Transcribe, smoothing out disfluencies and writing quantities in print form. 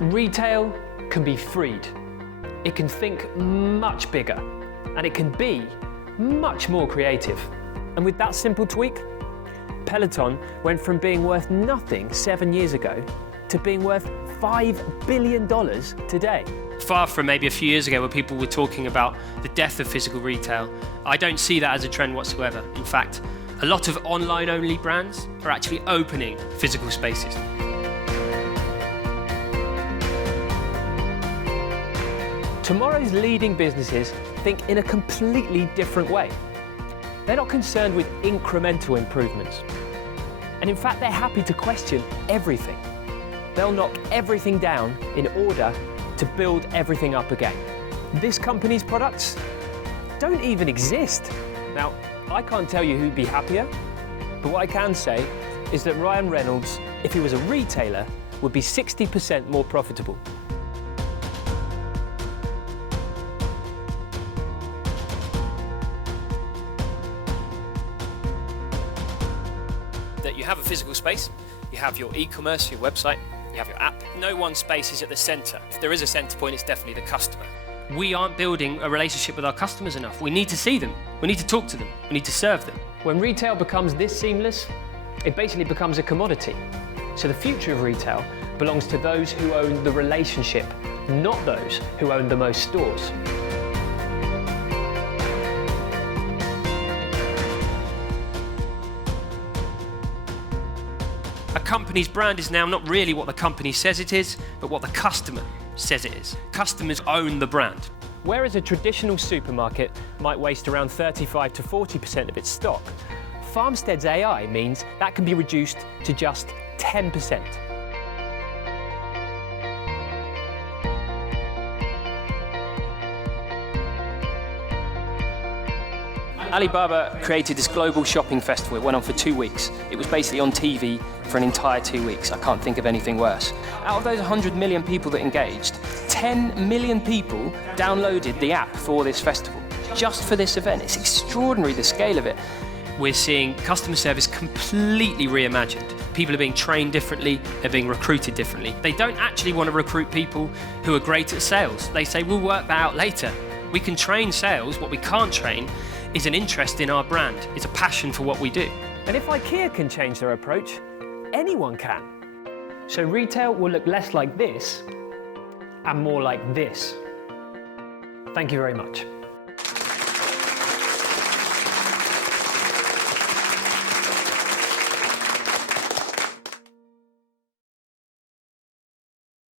Retail can be freed. It can think much bigger, and it can be much more creative. And with that simple tweak, Peloton went from being worth nothing 7 years ago to being worth $5 billion today. Far from maybe a few years ago where people were talking about the death of physical retail, I don't see that as a trend whatsoever. In fact, a lot of online-only brands are actually opening physical spaces. Tomorrow's leading businesses think in a completely different way. They're not concerned with incremental improvements. And in fact, they're happy to question everything. They'll knock everything down in order to build everything up again. This company's products don't even exist. Now, I can't tell you who'd be happier, but what I can say is that Ryan Reynolds, if he was a retailer, would be 60% more profitable. That you have a physical space, you have your e-commerce, your website, you have your app. No one space is at the center. If there is a center point, it's definitely the customer. We aren't building a relationship with our customers enough. We need to see them. We need to talk to them. We need to serve them. When retail becomes this seamless, it basically becomes a commodity. So the future of retail belongs to those who own the relationship, not those who own the most stores. A company's brand is now not really what the company says it is, but what the customer says it is. Customers own the brand. Whereas a traditional supermarket might waste around 35 to 40% of its stock, Farmstead's AI means that can be reduced to just 10%. Alibaba created this global shopping festival. It went on for 2 weeks. It was basically on TV for an entire 2 weeks. I can't think of anything worse. Out of those 100 million people that engaged, 10 million people downloaded the app for this festival, just for this event. It's extraordinary, the scale of it. We're seeing customer service completely reimagined. People are being trained differently, they're being recruited differently. They don't actually want to recruit people who are great at sales. They say, we'll work that out later. We can train sales. What we can't train is an interest in our brand, is a passion for what we do. And if IKEA can change their approach, anyone can. So retail will look less like this and more like this. Thank you very much.